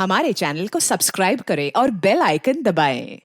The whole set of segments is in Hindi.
हमारे चैनल को सब्सक्राइब करें और बेल आइकन दबाएं।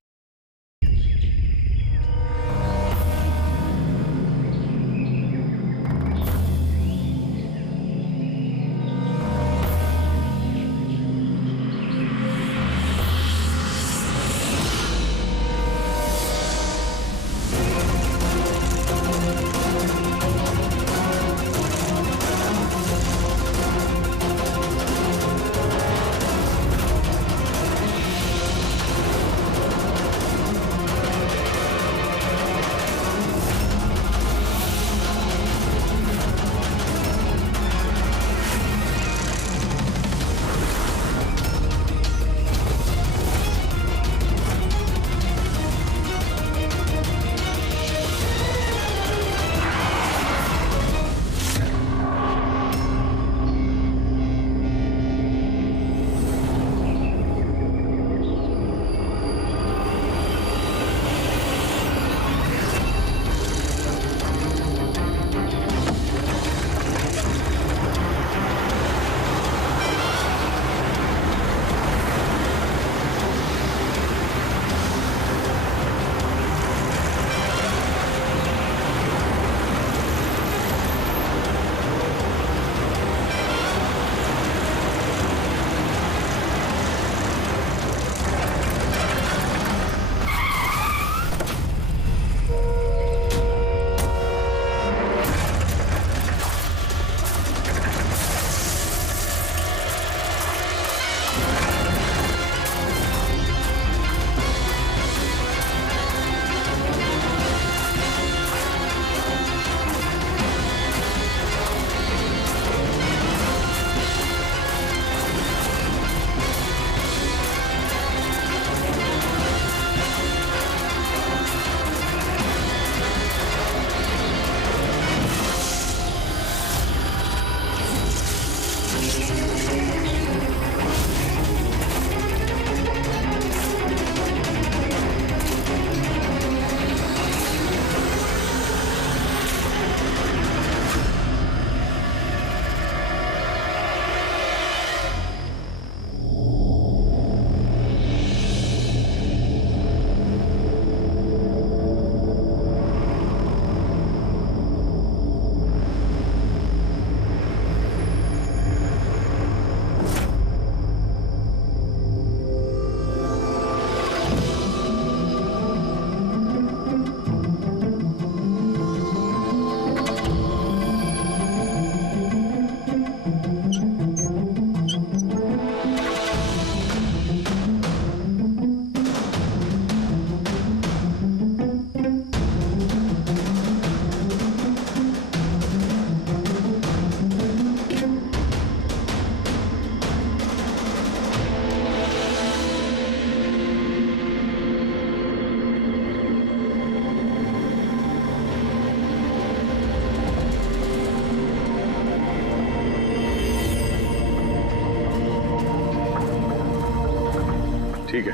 ठीक है,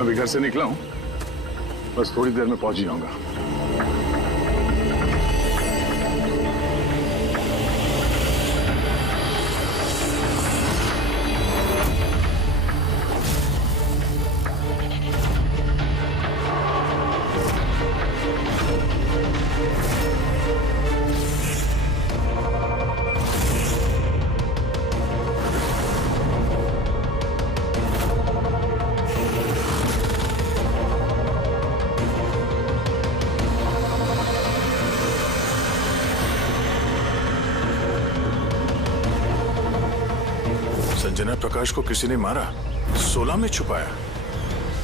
अभी घर से निकला हूं, बस थोड़ी देर में पहुंच ही जाऊंगा। संजना प्रकाश को किसी ने मारा, 16 में छुपाया।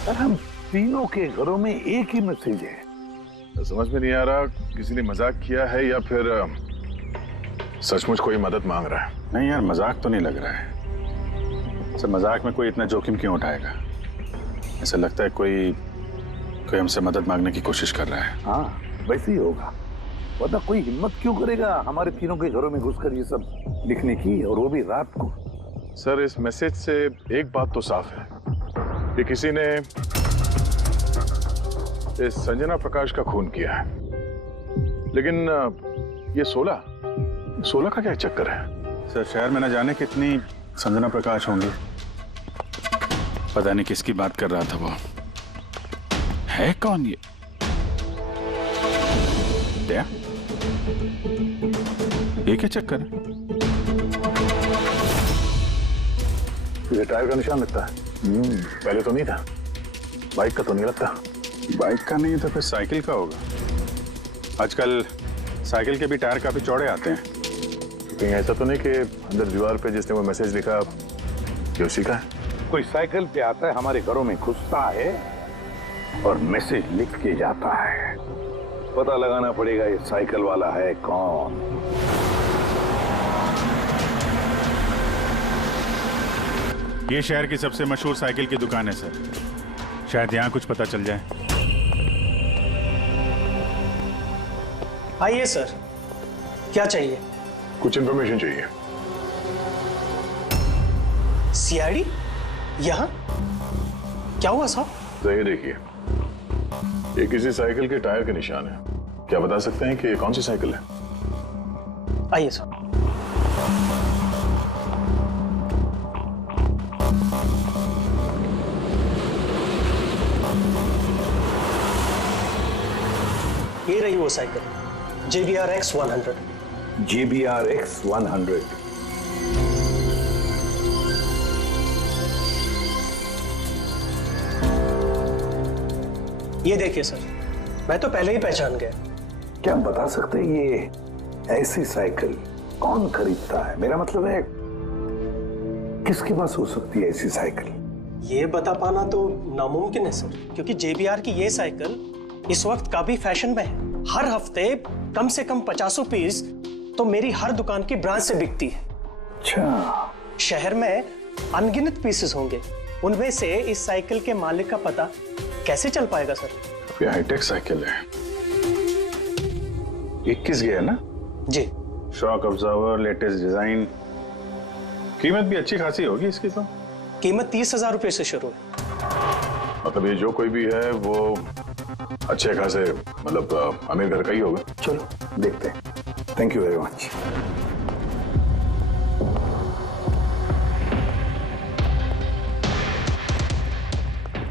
सर, हम तीनों के घरों में एक ही मैसेज है। तो समझ में नहीं आ रहा किसी ने मजाक किया है या फिर सचमुच कोई मदद मांग रहा है। नहीं यार, मजाक तो नहीं लग रहा है। सर, मजाक में कोई इतना जोखिम क्यों उठाएगा? ऐसा लगता है कोई हमसे मदद मांगने की कोशिश कर रहा है। हाँ, वैसे ही होगा, वरना कोई हिम्मत क्यों करेगा हमारे तीनों के घरों में घुसकर ये सब लिखने की, और वो भी रात को। सर, इस मैसेज से एक बात तो साफ है कि किसी ने इस संजना प्रकाश का खून किया है, लेकिन ये 16 का क्या चक्कर है? सर, शहर में न जाने कितनी संजना प्रकाश होंगी। पता नहीं किसकी बात कर रहा था वो। है कौन ये? दया? ये क्या चक्कर है? ये टायर का निशान लगता है। पहले तो नहीं था। बाइक का तो नहीं लगता। बाइक का नहीं तो फिर साइकिल का होगा। आजकल साइकिल के भी टायर काफी चौड़े आते हैं। कहीं ऐसा तो नहीं कि अंदर दीवार पे जिसने वो मैसेज लिखा ये उसी का है? कोई साइकिल पे आता है, हमारे घरों में घुसता है और मैसेज लिख के जाता है। पता लगाना पड़ेगा ये साइकिल वाला है कौन। ये शहर की सबसे मशहूर साइकिल की दुकान है सर। शायद यहाँ कुछ पता चल जाए। आइए सर, क्या चाहिए? कुछ इन्फॉर्मेशन चाहिए। सीआईडी यहाँ? क्या हुआ साहब? तो ये देखिए, ये किसी साइकिल के टायर के निशान है। क्या बता सकते हैं कि ये कौन सी साइकिल है? आइए सर। ये रही वो cycle, JBR X100। JBR X100। ये देखिए सर, मैं तो पहले ही पहचान गया। क्या बता सकते हैं ये ऐसी साइकिल कौन खरीदता है? मेरा मतलब है किसके पास हो सकती है ऐसी साइकिल? ये बता पाना तो नामुमकिन है सर, क्योंकि JBR की ये साइकिल इस वक्त काफी फैशन में है। हर हफ्ते कम से कम 50 पीस तो मेरी हर दुकान की ब्रांच से बिकती है। अच्छा, शहर में अनगिनत पीसेस होंगे, उनमें से इस साइकिल के मालिक का पता कैसे चल पाएगा सर? ये हाईटेक साइकिल है। 21 गियर ना? जी। Shock absorber, latest design. कीमत भी अच्छी खासी होगी इसकी तो। कीमत 30,000 रुपए से शुरू है। मतलब ये जो कोई भी है वो अच्छे खासे मतलब अमीर घर का ही होगा। चलो देखते हैं। Thank you very much.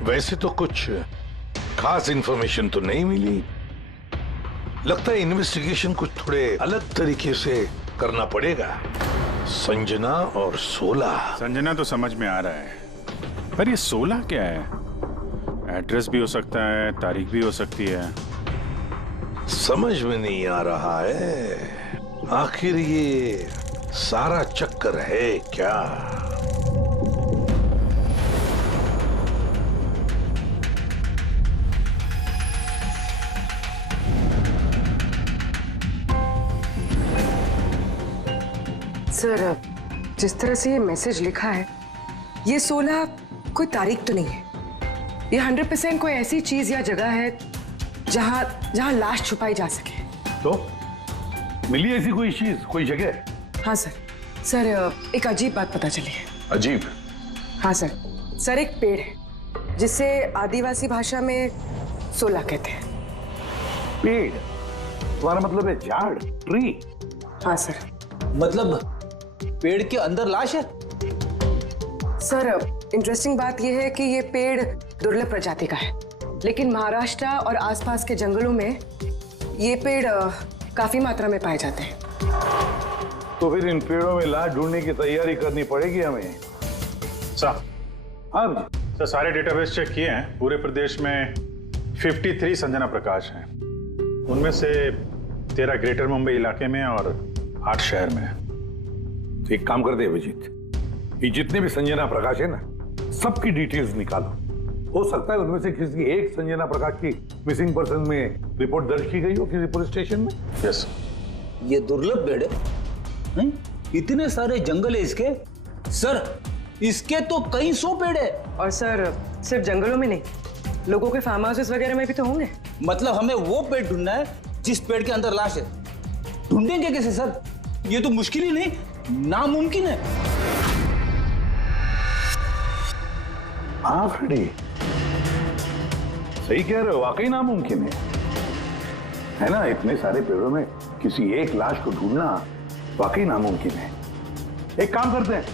वैसे तो कुछ खास इंफॉर्मेशन तो नहीं मिली। लगता है इन्वेस्टिगेशन कुछ थोड़े अलग तरीके से करना पड़ेगा। संजना और 16। संजना तो समझ में आ रहा है, पर ये 16 क्या है? एड्रेस भी हो सकता है, तारीख भी हो सकती है। समझ में नहीं आ रहा है आखिर ये सारा चक्कर है क्या? सर, जिस तरह से ये मैसेज लिखा है, ये 16 कोई तारीख तो नहीं है। ये 100% कोई ऐसी चीज या जगह है जहां लाश छुपाई जा सके। तो मिली ऐसी कोई चीज, कोई जगह? हाँ सर। सर, एक अजीब बात पता चली है। अजीब? हाँ सर, एक पेड़ है जिसे आदिवासी भाषा में 16 कहते हैं। पेड़? तुम्हारा मतलब है झाड़, ट्री? हाँ सर। मतलब पेड़ के अंदर लाश है? सर, इंटरेस्टिंग बात यह है कि ये पेड़ दुर्लभ प्रजाति का है, लेकिन महाराष्ट्र और आसपास के जंगलों में ये पेड़ काफी मात्रा में पाए जाते हैं। तो फिर इन पेड़ों में लाश ढूंढने की तैयारी करनी पड़ेगी हमें। सर, अब सर सारे डेटाबेस चेक किए हैं। पूरे प्रदेश में 53 संजना प्रकाश हैं। उनमें से 13 ग्रेटर मुंबई इलाके में और 8 शहर में है। एक काम करते हैं अभिजीत, ये जितने भी संजना प्रकाश है ना, सबकी डिटेल्स निकालो। हो सकता है उनमें से किसी एक संजना प्रकाश की मिसिंग पर्सन में रिपोर्ट दर्ज की गई हो किसी पुलिस स्टेशन में। यस। ये दुर्लभ पेड़ है? इतने सारे जंगल है इसके? सर, इसके तो कई 100 पेड़ है। और सर, सिर्फ जंगलों में नहीं, लोगों के फार्म हाउसेस वगैरह में भी तो होंगे। मतलब हमें वो पेड़ ढूंढना है जिस पेड़ के अंदर लाश है। ढूंढेंगे कैसे सर? ये तो मुश्किल ही नहीं, नामुमकिन है। हाँ फ्रेडी, सही कह रहे हो, वाकई नामुमकिन है ना? इतने सारे पेड़ों में किसी एक लाश को ढूंढना वाकई नामुमकिन है। एक काम करते हैं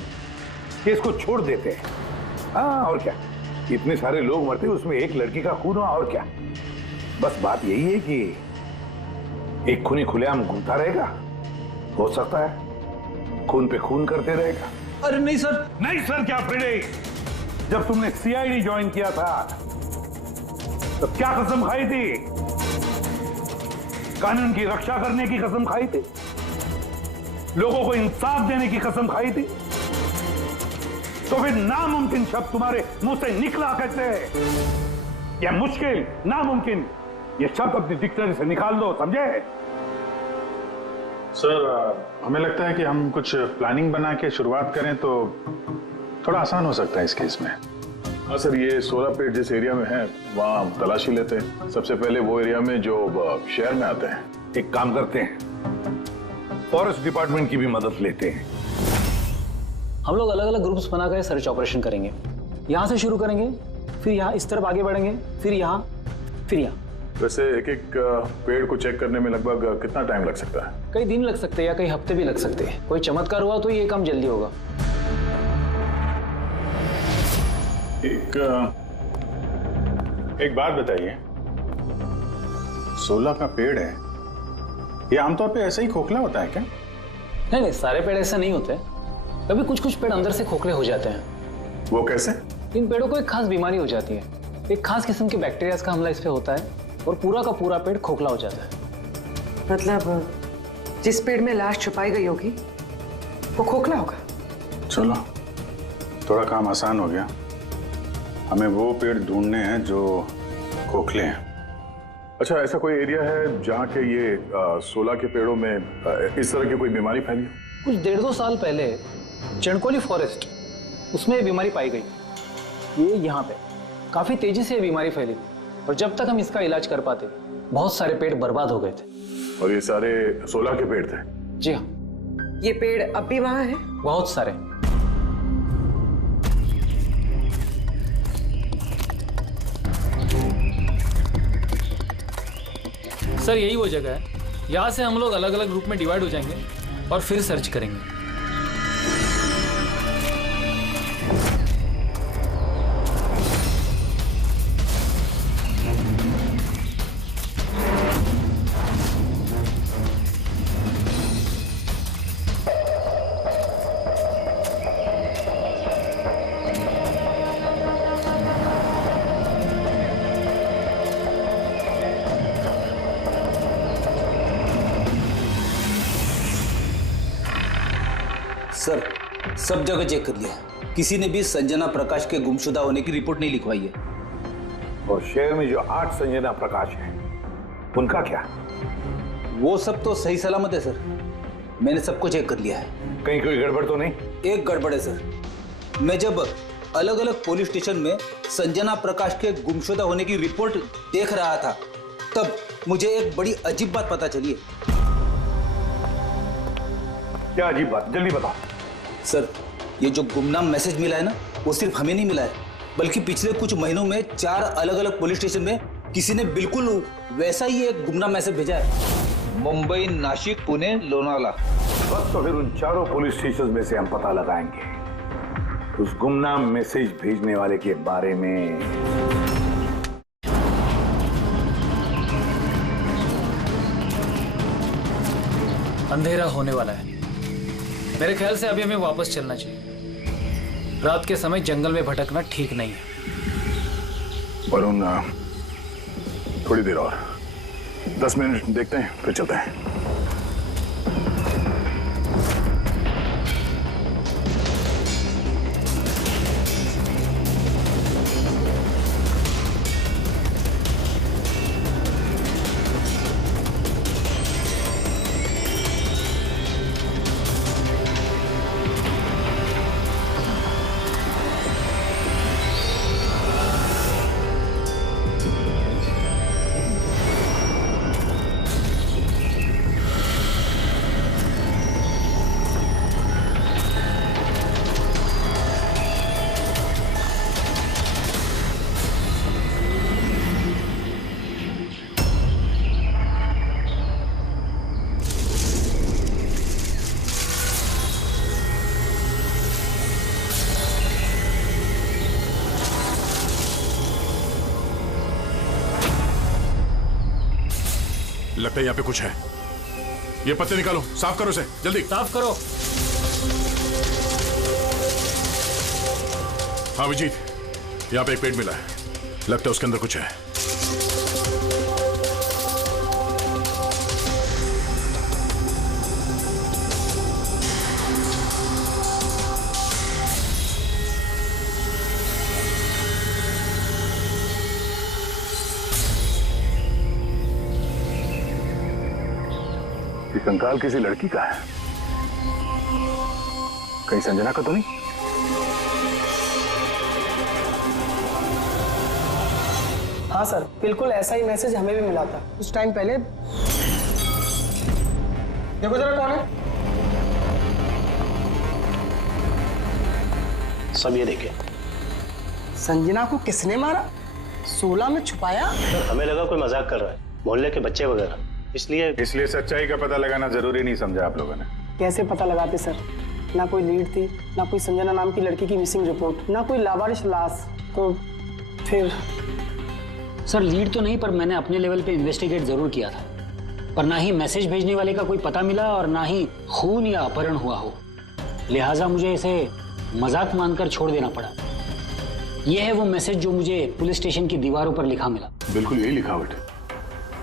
कि इसको छोड़ देते हैं। हाँ, और क्या, इतने सारे लोग मरते उसमें एक लड़की का खून हुआ और क्या। बस बात यही है कि एक खूनी खुलेआम घूमता रहेगा, हो सकता है खून पे खून करते रहेगा। अरे नहीं सर। नहीं सर क्या फ्रेडे, जब तुमने सीआईडी ज्वाइन किया था तो क्या कसम खाई थी? कानून की रक्षा करने की कसम खाई थी, लोगों को इंसाफ देने की कसम खाई थी। तो फिर नामुमकिन शब्द तुम्हारे मुंह से निकला कैसे? या मुश्किल, नामुमकिन, ये शब्द अपनी डिक्शनरी से निकाल दो, समझे? सर हमें लगता है कि हम कुछ प्लानिंग बना के शुरुआत करें तो थोड़ा आसान हो सकता है इस केस में। हाँ सर, ये 16 पेड़ जिस एरिया में है वहाँ हम तलाशी लेते हैं। सबसे पहले वो एरिया में जो शहर में आते हैं। एक काम करते हैं, फॉरेस्ट डिपार्टमेंट की भी मदद लेते हैं। हम लोग अलग अलग ग्रुप्स बनाकर सर्च ऑपरेशन करेंगे। यहाँ से शुरू करेंगे, फिर यहाँ इस तरफ आगे बढ़ेंगे, फिर यहाँ, फिर यहाँ। वैसे एक एक पेड़ को चेक करने में लगभग कितना टाइम लग सकता है? कई दिन लग सकते हैं या कई हफ्ते भी लग सकते हैं। कोई चमत्कार हुआ तो ये काम जल्दी होगा। एक बात बताइए, 16 का पेड़ है, ये आमतौर पे ऐसे ही खोखला होता है क्या? नहीं नहीं, सारे पेड़ ऐसे नहीं होते। कभी कुछ कुछ पेड़ अंदर से खोखले हो जाते हैं। वो कैसे? इन पेड़ों को एक खास बीमारी हो जाती है। एक खास किस्म के बैक्टीरियाज का हमला इस पे होता है और पूरा का पूरा पेड़ खोखला हो जाता है। मतलब जिस पेड़ में लाश छुपाई गई होगी वो खोखला होगा। चलो थोड़ा काम आसान हो गया। हमें वो पेड़ ढूंढने हैं जो खोखले हैं। अच्छा, ऐसा कोई एरिया है जहाँ के ये 16 के पेड़ों में इस तरह की कोई बीमारी फैली हो? कुछ 1.5-2 साल पहले चणकोली फॉरेस्ट, उसमें ये बीमारी पाई गई। ये यहाँ पे काफी तेजी से ये बीमारी फैली और जब तक हम इसका इलाज कर पाते बहुत सारे पेड़ बर्बाद हो गए थे। और ये सारे 16 के पेड़ थे? जी हाँ। ये पेड़ अब भी वहां है? बहुत सारे। सर यही वो जगह है। यहाँ से हम लोग अलग अलग ग्रुप में डिवाइड हो जाएंगे और फिर सर्च करेंगे। सर सब जगह चेक कर लिया, किसी ने भी संजना प्रकाश के गुमशुदा होने की रिपोर्ट नहीं लिखवाई है। और शहर में जो 8 संजना प्रकाश हैं, उनका क्या? वो सब तो सही सलामत है सर, मैंने सबको चेक कर लिया है। कहीं कोई गड़बड़ तो नहीं? एक गड़बड़ है सर। मैं जब अलग अलग पुलिस स्टेशन में संजना प्रकाश के गुमशुदा होने की रिपोर्ट देख रहा था तब मुझे एक बड़ी अजीब बात पता चली है। क्या अजीब बात? जल्दी बताओ। सर ये जो गुमनाम मैसेज मिला है ना, वो सिर्फ हमें नहीं मिला है, बल्कि पिछले कुछ महीनों में 4 अलग अलग पुलिस स्टेशन में किसी ने बिल्कुल वैसा ही एक गुमनाम मैसेज भेजा है। मुंबई, नासिक, पुणे, लोनावाला। बस तो फिर उन चारों पुलिस स्टेशन में से हम पता लगाएंगे उस गुमनाम मैसेज भेजने वाले के बारे में। अंधेरा होने वाला है। मेरे ख्याल से अभी हमें वापस चलना चाहिए। रात के समय जंगल में भटकना ठीक नहीं है। वरुण, थोड़ी देर और 10 मिनट देखते हैं फिर चलते हैं। लगता है यहाँ पे कुछ है। ये पत्ते निकालो, साफ करो इसे जल्दी। साफ करो। हाँ विजीत, यहाँ पे एक पेड़ मिला है, लगता है उसके अंदर कुछ है। ये कंकाल किसी लड़की का है, कहीं संजना का तो नहीं? हाँ सर, बिल्कुल ऐसा ही मैसेज हमें भी मिला था कुछ टाइम पहले। देखो जरा कौन है। सब ये देखे। संजना को किसने मारा? 16 में छुपाया? हमें लगा कोई मजाक कर रहा है, मोहल्ले के बच्चे वगैरह, इसलिए सच्चाई का पता लगाना जरूरी नहीं समझा आप लोगों ने? कैसे पता लगाते सर? ना कोई लीड थी, ना कोई संजना नाम की लड़की की मिसिंग रिपोर्ट, ना कोई लावारिश लाश, तो फिर सर लीड तो नहीं, पर मैंने अपने लेवल पे इन्वेस्टिगेट जरूर किया था, पर ना ही मैसेज भेजने वाले का कोई पता मिला और ना ही खून या अपहरण हुआ हो, लिहाजा मुझे इसे मजाक मानकर छोड़ देना पड़ा। यह है वो मैसेज जो मुझे पुलिस स्टेशन की दीवारों पर लिखा मिला। बिल्कुल यही लिखावट है,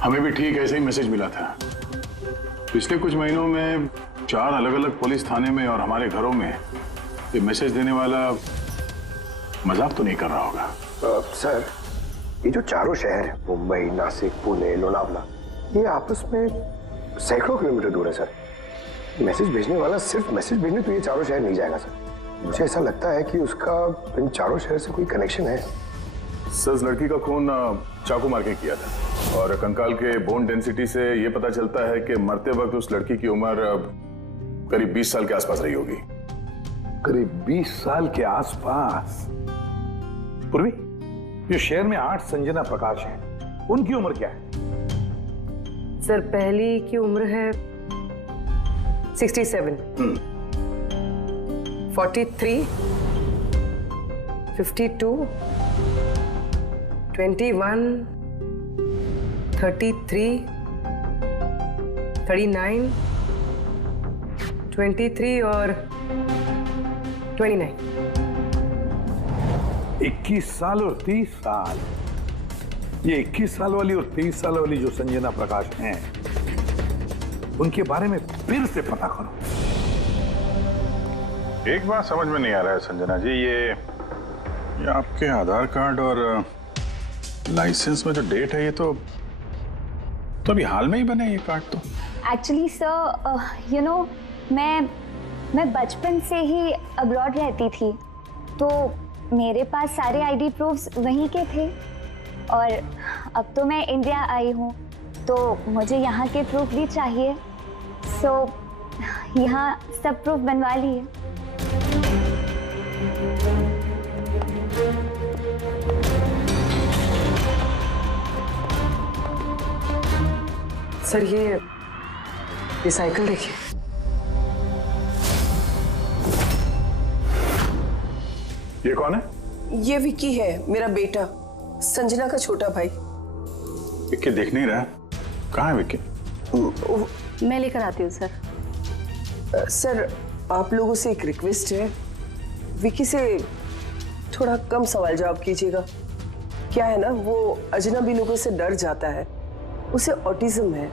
हमें भी ठीक ऐसे ही मैसेज मिला था। पिछले कुछ महीनों में 4 अलग अलग पुलिस थाने में और हमारे घरों में ये मैसेज देने वाला मजाक तो नहीं कर रहा होगा। सर, ये जो चारों शहर है, मुंबई, नासिक, पुणे, लोनावला, ये आपस में सैकड़ों किलोमीटर दूर है सर। मैसेज भेजने वाला सिर्फ मैसेज भेजने तो ये चारों शहर नहीं जाएगा सर। मुझे ऐसा लगता है कि उसका इन चारों शहर से कोई कनेक्शन है। सर, उस लड़की का खून चाकू मार के किया था और कंकाल के बोन डेंसिटी से ये पता चलता है कि मरते वक्त उस लड़की की उम्र करीब 20 साल के आसपास रही होगी। करीब 20 साल के आसपास। पूर्वी, जो शहर में 8 संजना प्रकाश हैं, उनकी उम्र क्या है? सर, पहली की उम्र है 67, 43, 52, 21, 33, 39, 23 और 29। 21 साल और 30 साल। ये 21 साल वाली और 30 साल वाली जो संजना प्रकाश हैं, उनके बारे में फिर से पता करो। एक बात समझ में नहीं आ रहा है संजना जी, ये आपके आधार कार्ड और लाइसेंस में जो डेट है, ये तो अभी हाल में ही बने ये कार्ड तो। एक्चुअली सर, यू नो, मैं बचपन से ही अब्रॉड रहती थी, तो मेरे पास सारे आईडी प्रूफ्स वहीं के थे और अब तो मैं इंडिया आई हूँ, तो मुझे यहाँ के प्रूफ भी चाहिए। सो यहाँ सब प्रूफ बनवा लिए। सर, ये साइकिल देखिए। ये कौन है? ये विक्की है, मेरा बेटा, संजना का छोटा भाई। विक्की देख नहीं रहा, कहाँ है विक्की? मैं लेकर आती हूँ सर। सर, आप लोगों से एक रिक्वेस्ट है, विक्की से थोड़ा कम सवाल जवाब कीजिएगा। क्या है ना, वो अजनबी लोगों से डर जाता है, उसे ऑटिज्म है।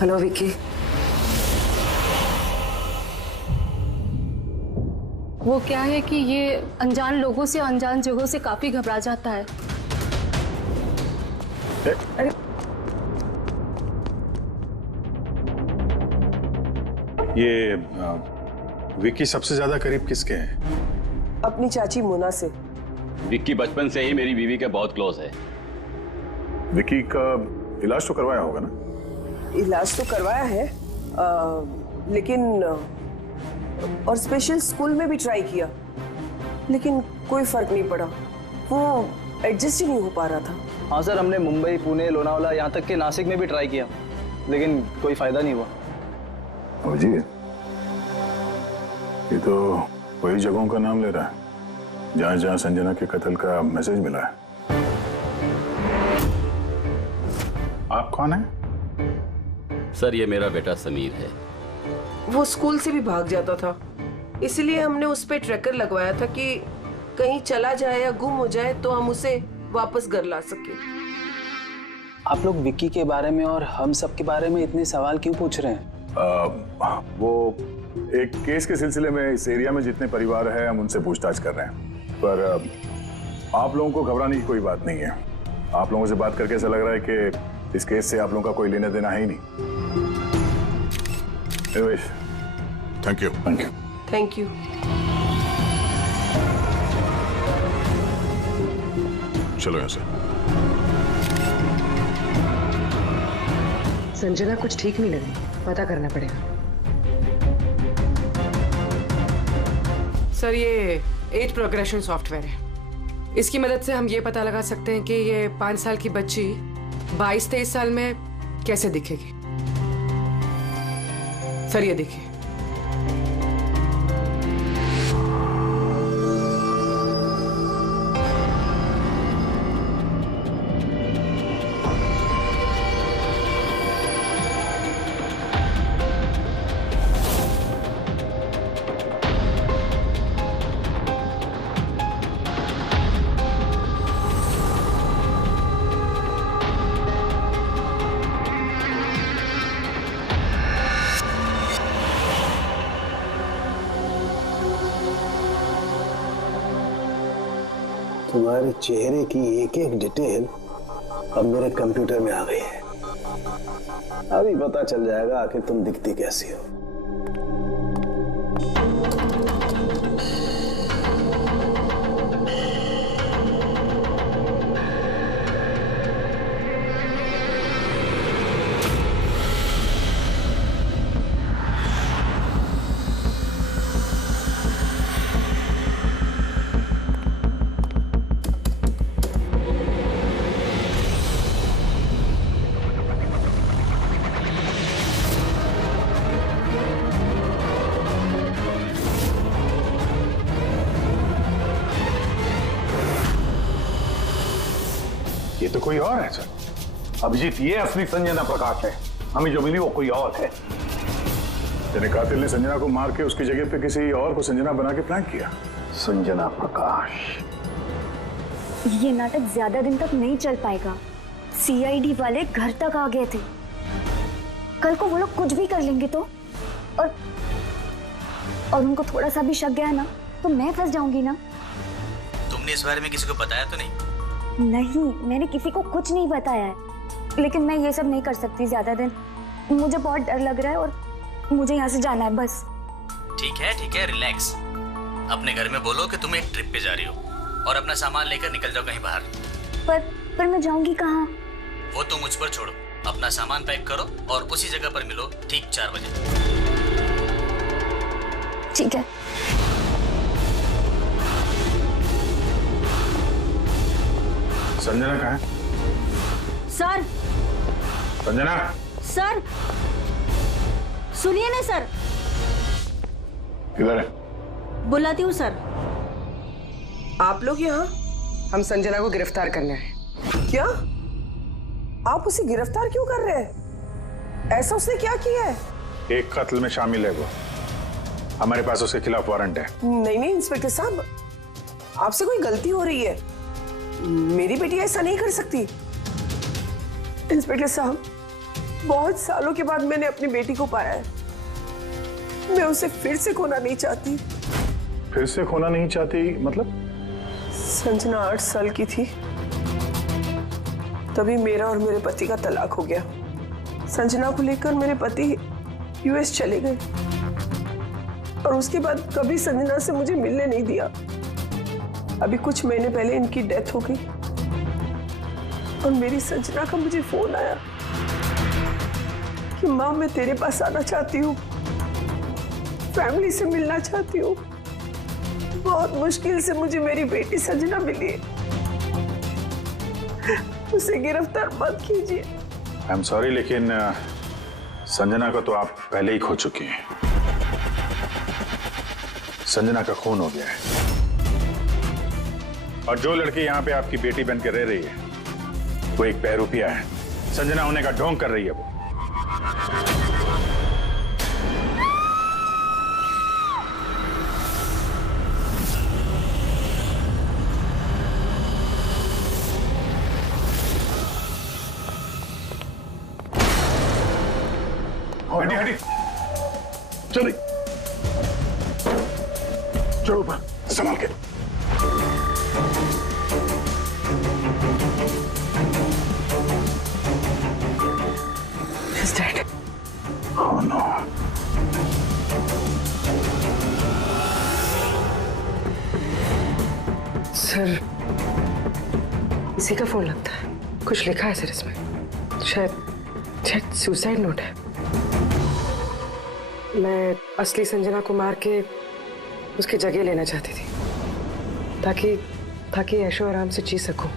हेलो विक्की। वो क्या है कि ये अनजान लोगों से, अनजान जगहों से काफी घबरा जाता है। अरे ये विक्की सबसे ज्यादा करीब किसके हैं? अपनी चाची मोना से। विक्की बचपन से ही मेरी बीवी के बहुत क्लोज है। विक्की का इलाज तो करवाया होगा ना? इलाज तो करवाया है, लेकिन और स्पेशल स्कूल में भी ट्राई किया, लेकिन कोई फर्क नहीं पड़ा। वो एडजस्ट ही नहीं हो पा रहा था। हाँ सर, हमने मुंबई, पुणे, लोनावला, यहाँ तक कि नासिक में भी ट्राई किया, लेकिन कोई फायदा नहीं हुआ। जी, ये तो वही जगहों का नाम ले रहा है जहां जहां संजना के कत्ल का मैसेज मिला है। आप कौन है? सर, ये मेरा बेटा समीर है। वो स्कूल से भी भाग जाता था, इसलिए हमने उस पे ट्रैकर लगवाया था कि कहीं चला जाए या गुम हो जाए तो हम उसे वापस घर ला सके। आप लोग विक्की के बारे में और हम सब के बारे में इतने सवाल क्यों पूछ रहे हैं? वो एक केस के सिलसिले में इस एरिया में जितने परिवार हैं हम उनसे पूछताछ कर रहे हैं, पर आप लोगों को घबराने की कोई बात नहीं है। आप लोगों से बात करके ऐसा लग रहा है कि इस केस से आप लोगों का कोई लेना देना है ही नहीं। Thank you. Thank you. Thank you. चलो यहाँ से। संजना कुछ ठीक नहीं लग रही, पता करना पड़ेगा। सर, ये एज प्रोग्रेशन सॉफ्टवेयर है। इसकी मदद से हम ये पता लगा सकते हैं कि ये 5 साल की बच्ची 22-23 साल में कैसे दिखेगी। सर, ये देखिए। तुम्हारे चेहरे की एक एक डिटेल अब मेरे कंप्यूटर में आ गई है। अभी पता चल जाएगा आखिर तुम दिखती कैसी हो। ये तो कोई और है सर। अभिजीत, ये असली संजना प्रकाश है। हमें जो मिली वो कोई और है। तेरे कातिल ने संजना को मार के उसकी जगह पे किसी और को संजना बना के प्लान किया। संजना प्रकाश। ये नाटक ज्यादा दिन तक नहीं चल पाएगा। सीआईडी वाले घर तक आ गए थे। कल को वो लोग कुछ भी कर लेंगे तो, और उनको थोड़ा सा भी शक गया ना तो मैं फंस जाऊंगी ना। तुमने इस बारे में किसी को बताया तो नहीं? नहीं, मैंने किसी को कुछ नहीं बताया है, लेकिन मैं ये सब नहीं कर सकती ज्यादा दिन। मुझे बहुत डर लग रहा है और मुझे यहाँ से जाना है बस। ठीक है, रिलैक्स। अपने घर में बोलो कि तुम एक ट्रिप पे जा रही हो और अपना सामान लेकर निकल जाओ कहीं बाहर। पर मैं जाऊंगी कहाँ? वो तो मुझ पर छोड़ो। अपना सामान पैक करो और उसी जगह पर मिलो ठीक 4 बजे। ठीक है। संजना कहाँ है? सर, संजना, सर सुनिए ना सर। किधर है? बुलाती हूँ सर। आप लोग यहाँ? हम संजना को गिरफ्तार करने आए। क्या? आप उसे गिरफ्तार क्यों कर रहे हैं? ऐसा उसने क्या किया है? एक कत्ल में शामिल है वो। हमारे पास उसके खिलाफ वारंट है। नहीं इंस्पेक्टर साहब, आपसे कोई गलती हो रही है। मेरी बेटी ऐसा नहीं कर सकती। इंस्पेक्टर साहब, बहुत सालों के बाद मैंने अपनी बेटी को पाया है। मैं उसे फिर से खोना नहीं चाहती। फिर से खोना नहीं चाहती मतलब? संजना 8 साल की थी, तभी मेरा और मेरे पति का तलाक हो गया। संजना को लेकर मेरे पति यूएस चले गए और उसके बाद कभी संजना से मुझे मिलने नहीं दिया। अभी कुछ महीने पहले इनकी डेथ हो गई और मेरी संजना का मुझे फोन आया कि माँ, मैं तेरे पास आना चाहती हूँ, फैमिली से मिलना चाहती हूँ। बहुत मुश्किल से मुझे मेरी बेटी संजना मिली है। उसे गिरफ्तार मत कीजिए। आई एम सॉरी, लेकिन संजना को तो आप पहले ही खो चुकी हैं। संजना का खून हो गया है और जो लड़की यहाँ पे आपकी बेटी बनकर रह रही है वो एक बहरूपिया है। संजना होने का ढोंग कर रही है वो। हटी हटी, चलिए चलो ऊपर, संभाल के। He's dead. Oh no. Sir, इसी का फोन लगता है। कुछ लिखा है सर इसमें। शायद सुसाइड नोट है। मैं असली संजना को मार के उसकी जगह लेना चाहती थी ताकि ऐशो आराम से जी सकूं।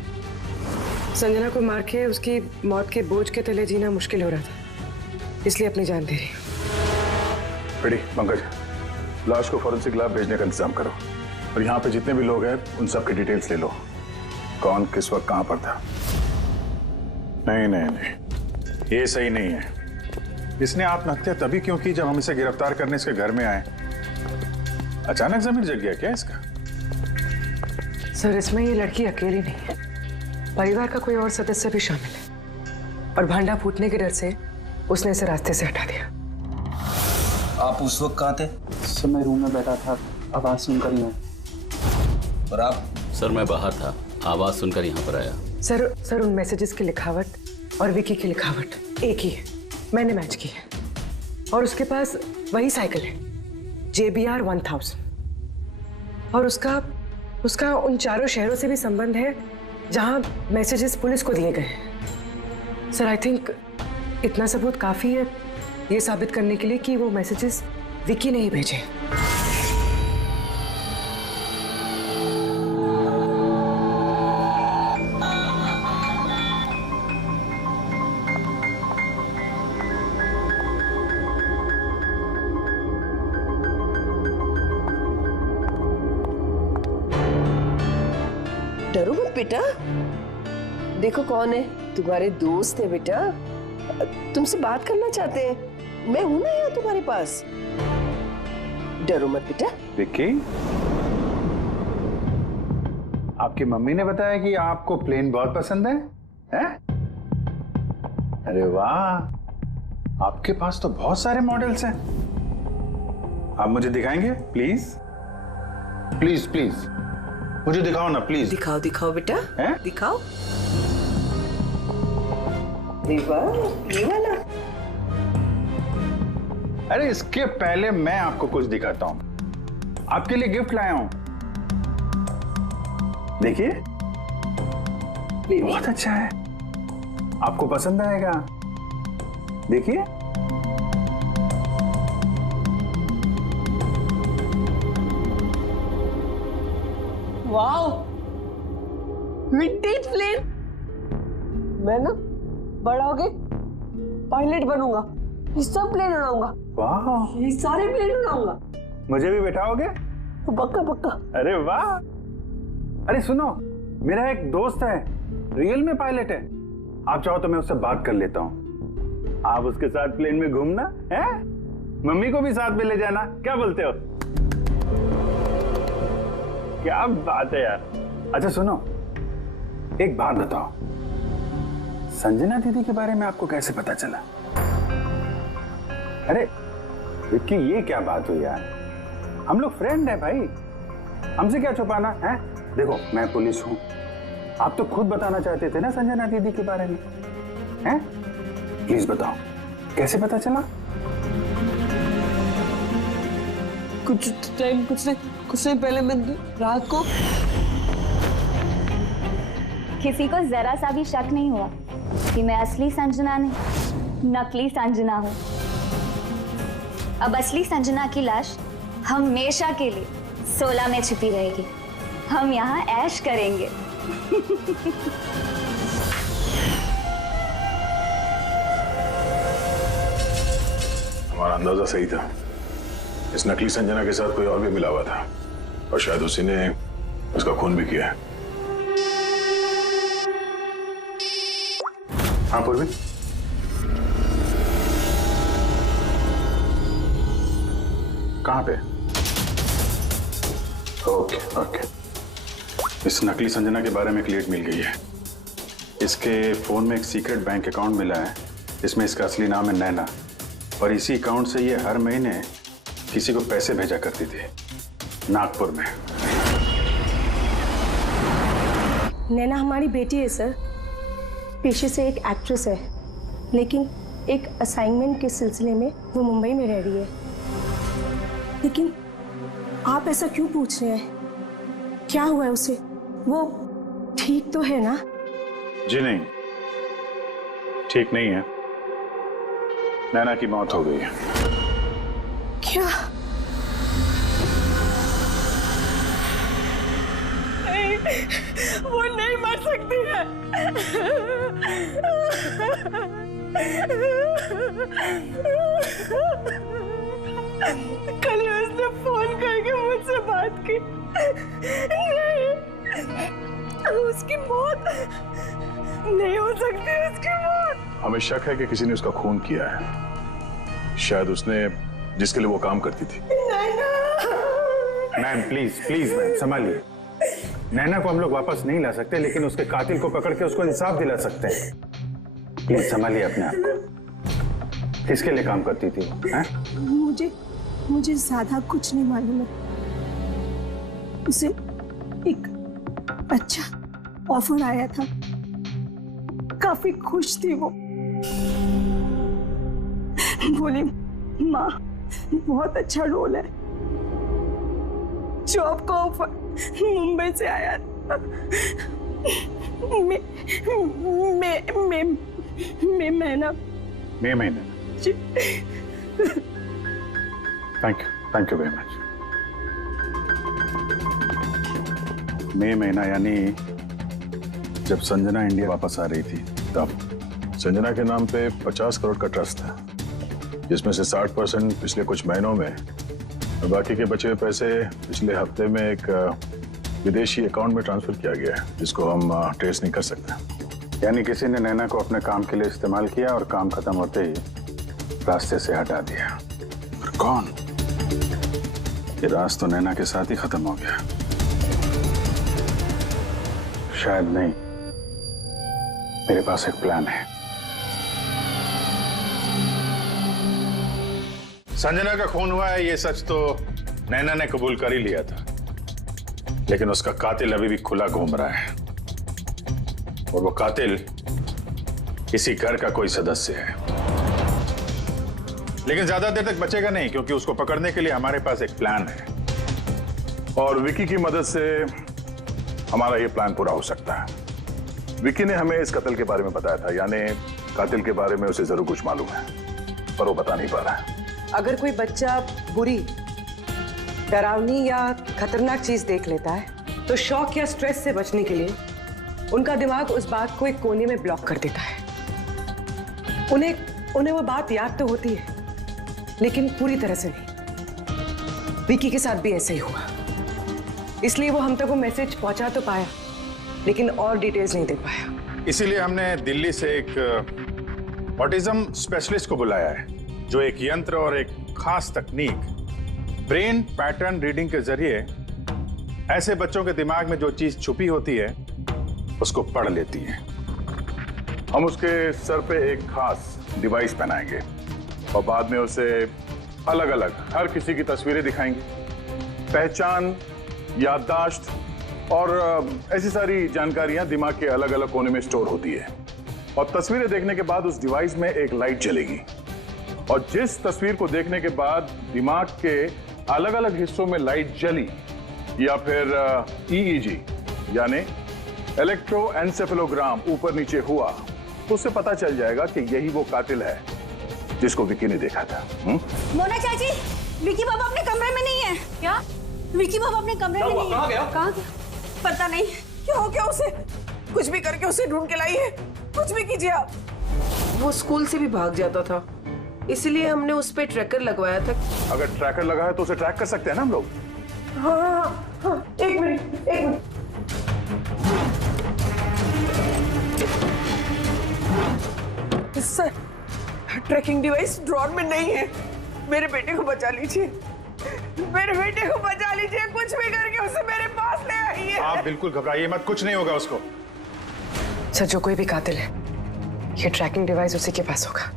संजना को मार के उसकी मौत के बोझ के तले जीना मुश्किल हो रहा था, इसलिए अपनी जान दे रही हूं। बेटी, पंकज, लाश को फॉरेंसिक लैब भेजने का इंतजाम करो और यहाँ पे जितने भी लोग हैं उन सब की डिटेल्स ले लो। कौन किस वक्त कहाँ पर था। नहीं नहीं नहीं, ये सही नहीं है। इसने आत्महत्या तभी क्यों की जब हम इसे गिरफ्तार करने इसके घर में आए। अचानक जमीन जग गया क्या इसका? सर, इसमें ये लड़की अकेली नहीं है, परिवार का कोई और सदस्य भी शामिल है और भांडा फूटने के डर से उसने इसे रास्ते से हटा दिया। आप उस वक्त कहाँ थे? सर, मैं रूम में बैठा था, आवाज सुनकर ही। और आप? सर, मैं बाहर था, आवाज सुनकर यहाँ पर आया। सर उन मैसेजेस की लिखावट और विकी की लिखावट एक ही है, मैंने मैच की है। और उसके पास वही साइकिल है, JBR 1000, और उसका उन चारों शहरों से भी संबंध है जहां मैसेजेस पुलिस को दिए गए हैं। सर, आई थिंक इतना सबूत काफी है ये साबित करने के लिए कि वो मैसेजेस विकी ने ही भेजे। डरो मत बेटा, देखो कौन है, तुम्हारे दोस्त है बेटा, तुमसे बात करना चाहते हैं। मैं हूं ना यहाँ तुम्हारे पास, डरो मत बेटा। विक्की, आपकी मम्मी ने बताया कि आपको प्लेन बहुत पसंद है, हैं? अरे वाह, आपके पास तो बहुत सारे मॉडल्स हैं। आप मुझे दिखाएंगे प्लीज? प्लीज प्लीज मुझे दिखाओ ना प्लीज। दिखाओ दिखाओ बेटा, हैं? दिखाओ। ये वाला। अरे इसके पहले मैं आपको कुछ दिखाता हूं। आपके लिए गिफ्ट लाया हूं, देखिए, बहुत अच्छा है, आपको पसंद आएगा। देखिए, वाओ, विंटेज प्लेन। मैं ना बड़ा होके पायलट बनूंगा, ये सब प्लेन उड़ाऊंगा। वाह, ये सारे प्लेन उड़ाऊंगा। मुझे भी बैठाओगे? पक्का पक्का। अरे वाह। अरे सुनो, मेरा एक दोस्त है, रियल में पायलट है। आप चाहो तो मैं उससे बात कर लेता हूँ। आप उसके साथ प्लेन में घूमना है, मम्मी को भी साथ में ले जाना, क्या बोलते हो? क्या बात है यार। अच्छा सुनो, एक बात बताओ, संजना दीदी के बारे में आपको कैसे पता चला? अरे विक्की, ये क्या बात हुई यार, हम लोग फ्रेंड है भाई, हमसे क्या छुपाना है? देखो, मैं पुलिस हूं, आप तो खुद बताना चाहते थे ना संजना दीदी के बारे में, हैं? प्लीज बताओ, कैसे पता चला? कुछ टाइम पहले मैं रात को। किसी को जरा सा भी शक नहीं हुआ कि मैं असली संजना नहीं, नकली संजना हूँ। अब असली संजना की लाश हमेशा के लिए 16 में छिपी रहेगी। हम यहाँ ऐश करेंगे। हमारा अंदाजा सही था, इस नकली संजना के साथ कोई और भी मिला हुआ था और शायद उसी ने उसका खून भी किया है। हाँ पूर्वी, कहाँ पे? ओके ओके, इस नकली संजना के बारे में एक लीड मिल गई है। इसके फोन में एक सीक्रेट बैंक अकाउंट मिला है, इसमें इसका असली नाम है नैना, और इसी अकाउंट से ये हर महीने किसी को पैसे भेजा करती थी नागपुर में। नैना हमारी बेटी है सर, पेशे से एक एक्ट्रेस है, लेकिन एक असाइनमेंट के सिलसिले में वो मुंबई में रह रही है। लेकिन आप ऐसा क्यों पूछ रहे हैं? क्या हुआ है उसे? वो ठीक तो है ना? जी नहीं, ठीक नहीं है। नैना की मौत हो गई है। क्या? नहीं, वो नहीं मर सकती है। कल उसने फोन करके मुझसे बात की। नहीं, उसकी मौत नहीं हो सकती, उसकी मौत। हमें शक है कि किसी ने उसका खून किया है, शायद उसने जिसके लिए वो काम करती थी। मैम प्लीज प्लीज मैम संभालिए। नैना को हम लोग वापस नहीं ला सकते, लेकिन उसके कातिल को पकड़ के उसको इंसाफ दिला सकते हैं। प्लीज संभालिए अपने आप को। किसके लिए काम करती थी वो? मुझे ज्यादा कुछ नहीं मालूम है। उसे एक अच्छा ऑफर आया था, काफी खुश थी वो। बोली माँ बहुत अच्छा रोल है, जॉब का ऑफर मुंबई से आया था। मई महीने। Thank you very much. मई महीना यानी जब संजना इंडिया वापस आ रही थी तब। संजना के नाम पे 50 करोड़ का ट्रस्ट था, जिसमें से 60% पिछले कुछ महीनों में और बाकी के बचे हुए पैसे पिछले हफ्ते में एक विदेशी अकाउंट में ट्रांसफर किया गया है, जिसको हम ट्रेस नहीं कर सकते। यानी किसी ने नैना को अपने काम के लिए इस्तेमाल किया और काम खत्म होते ही रास्ते से हटा दिया। और कौन? ये राज तो नैना के साथ ही खत्म हो गया। शायद नहीं, मेरे पास एक प्लान है। संजना का खून हुआ है, ये सच तो नैना ने कबूल कर ही लिया था, लेकिन उसका कातिल अभी भी खुला घूम रहा है, और वो कातिल इसी घर का कोई सदस्य है। लेकिन ज्यादा देर तक बचेगा नहीं, क्योंकि उसको पकड़ने के लिए हमारे पास एक प्लान है, और विकी की मदद से हमारा ये प्लान पूरा हो सकता है। विकी ने हमें इस कत्ल के बारे में बताया था, यानी कातिल के बारे में उसे जरूर कुछ मालूम है, पर वो बता नहीं पा रहा है। अगर कोई बच्चा बुरी, डरावनी या खतरनाक चीज देख लेता है तो शॉक या स्ट्रेस से बचने के लिए उनका दिमाग उस बात को एक कोने में ब्लॉक कर देता है। उन्हें वो बात याद तो होती है, लेकिन पूरी तरह से नहीं। विकी के साथ भी ऐसा ही हुआ, इसलिए वो हम तक वो मैसेज पहुंचा तो पाया, लेकिन और डिटेल्स नहीं दे पाया। इसीलिए हमने दिल्ली से एक ऑटिज्म स्पेशलिस्ट को बुलाया है, जो एक यंत्र और एक खास तकनीक ब्रेन पैटर्न रीडिंग के जरिए ऐसे बच्चों के दिमाग में जो चीज छुपी होती है उसको पढ़ लेती है। हम उसके सर पे एक खास डिवाइस पहनाएंगे और बाद में उसे अलग अलग हर किसी की तस्वीरें दिखाएंगे। पहचान, याददाश्त और ऐसी सारी जानकारियां दिमाग के अलग अलग कोने में स्टोर होती है, और तस्वीरें देखने के बाद उस डिवाइस में एक लाइट जलेगी, और जिस तस्वीर को देखने के बाद दिमाग के अलग अलग हिस्सों में लाइट जली या फिर EEG यानी इलेक्ट्रोएन्सेफेलोग्राम ऊपर नीचे हुआ, तो उससे पता चल जाएगा कि यही वो कातिल है जिसको विकी ने देखा था। मोना चाची, विकी बाबा अपने कमरे में नहीं है। क्या? विकी बाबा अपने कमरे में नहीं है। कहाँ गया? पता नहीं। क्या हो गया उसे? कुछ भी करके उसे ढूंढ के लाइए, कुछ भी कीजिए आप। वो स्कूल से भी भाग जाता था, इसलिए हमने उस पे ट्रैकर लगवाया था। अगर ट्रैकर लगा है तो उसे ट्रैक कर सकते हैं ना हम लोग। हाँ हाँ हाँ, एक मिनट एक minute. Sir, tracking device drawer में नहीं है। मेरे बेटे को बचा लीजिए, मेरे बेटे को बचा लीजिए, कुछ भी करके उसे मेरे पास ले आइए। आप बिल्कुल घबराइए मत, कुछ नहीं होगा उसको। सर, जो कोई भी कातिल है, ये ट्रैकिंग डिवाइस उसी के पास होगा।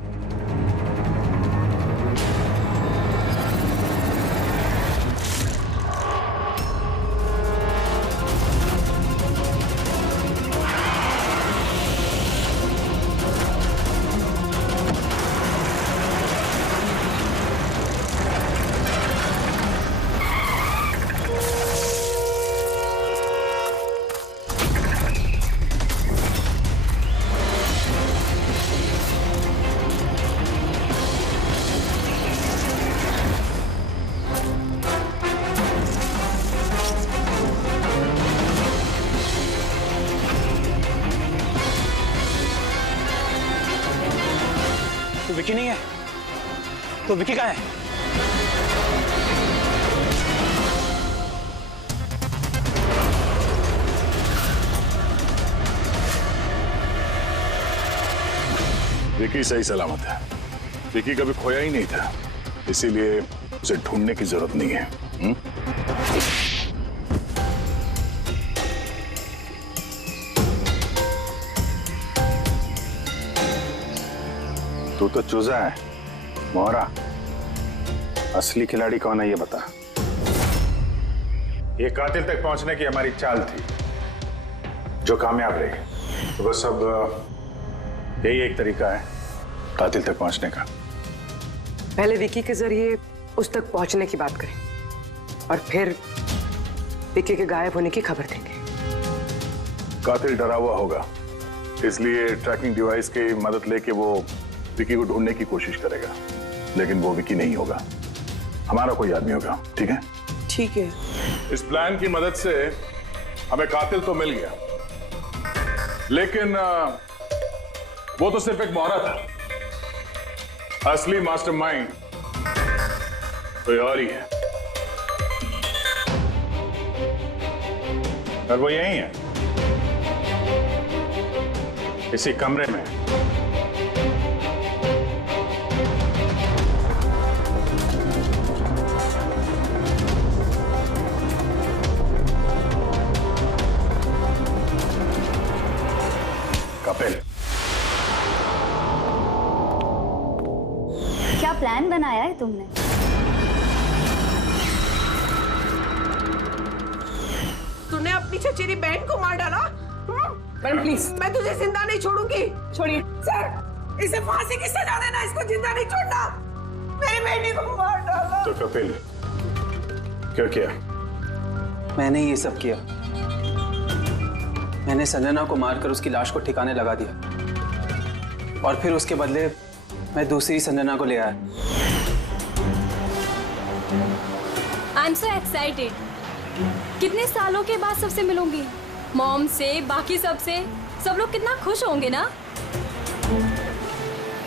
तो विकी नहीं है, तो विकी कहाँ है? विकी सही सलामत है। विकी कभी खोया ही नहीं था, इसीलिए उसे ढूंढने की जरूरत नहीं है। तू तो चूजा है मोहरा, असली खिलाड़ी कौन है ये बता। ये कातिल तक पहुंचने की हमारी चाल थी जो कामयाब रही। तो बस अब यही एक तरीका है कातिल तक पहुंचने का। पहले विकी के जरिए उस तक पहुंचने की बात करें और फिर विकी के गायब होने की खबर देंगे। कातिल डरा हुआ होगा, इसलिए ट्रैकिंग डिवाइस की मदद लेके वो विकी को ढूंढने की कोशिश करेगा, लेकिन वो विकी नहीं होगा, हमारा कोई आदमी होगा। ठीक है? ठीक है। इस प्लान की मदद से हमें कातिल तो मिल गया, लेकिन वो तो सिर्फ एक मोहरा था। असली मास्टरमाइंड कोई और ही है, और वो यही है, इसी कमरे में। कपिल, क्या प्लान बनाया है तुमने? तूने अपनी चचेरी बहन को मार डाला? मैडम प्लीज, मैं तुझे जिंदा नहीं छोड़ूंगी। छोड़िए सर, इसे फांसी की सजा देना, इसको जिंदा नहीं छोड़ना। मेरी बेटी को मार डाला। तो कपिल क्या किया? मैंने ये सब किया। मैंने संजना को मारकर उसकी लाश को ठिकाने लगा दिया और फिर उसके बदले मैं दूसरी संजना को ले आया। I am so excited. कितने सालों के बाद सबसे मिलूंगी, मॉम से, बाकी सबसे। सब लोग कितना खुश होंगे ना।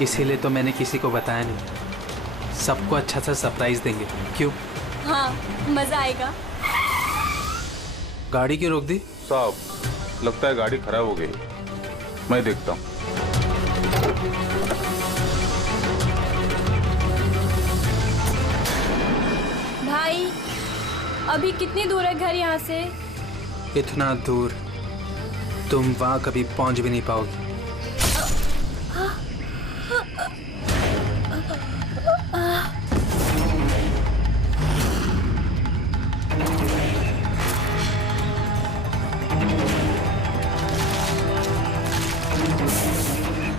इसीलिए तो मैंने किसी को बताया नहीं। सबको अच्छा सा सरप्राइज देंगे। क्यों? हाँ, मजा आएगा। गाड़ी क्यों रोक दी? साहब, लगता है गाड़ी खराब हो गई, मैं देखता हूँ। भाई, अभी कितनी दूर है घर यहाँ से? इतना दूर तुम वहां कभी पहुंच भी नहीं पाओगी।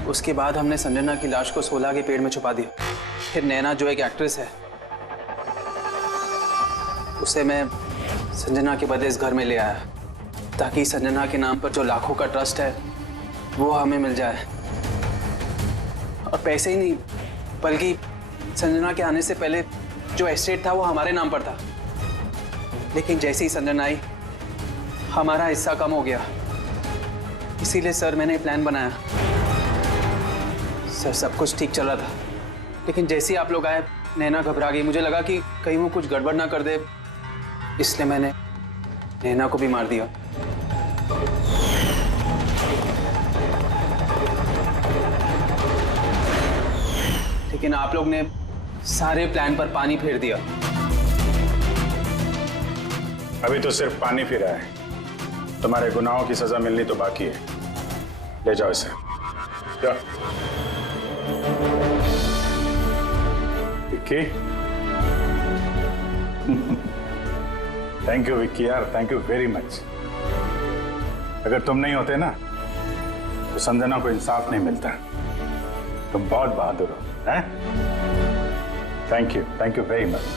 उसके बाद हमने संजना की लाश को सोला के पेड़ में छुपा दिया। फिर नैना जो एक एक्ट्रेस है, उसे मैं संजना के बदले इस घर में ले आया ताकि संजना के नाम पर जो लाखों का ट्रस्ट है वो हमें मिल जाए। और पैसे ही नहीं, बल्कि संजना के आने से पहले जो एस्टेट था वो हमारे नाम पर था। लेकिन जैसे ही संजना आई, हमारा हिस्सा कम हो गया। इसीलिए सर मैंने प्लान बनाया। सर, सब कुछ ठीक चल रहा था, लेकिन जैसे ही आप लोग आए नैना घबरा गई। मुझे लगा कि कहीं वो कुछ गड़बड़ ना कर दे, इसलिए मैंने नैना को भी मार दिया। लेकिन आप लोग ने सारे प्लान पर पानी फेर दिया। अभी तो सिर्फ पानी फिरा है, तुम्हारे गुनाहों की सजा मिलनी तो बाकी है। ले जाओ इसे। क्या विक्की? थैंक यू विक्की यार, थैंक यू वेरी मच। अगर तुम नहीं होते ना तो संजना को इंसाफ नहीं मिलता। तुम बहुत बहादुर हो, हैं? Thank you very much.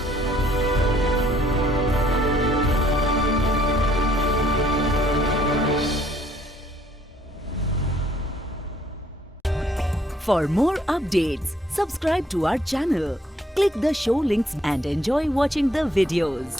For more updates, subscribe to our channel, click the show links and enjoy watching the videos.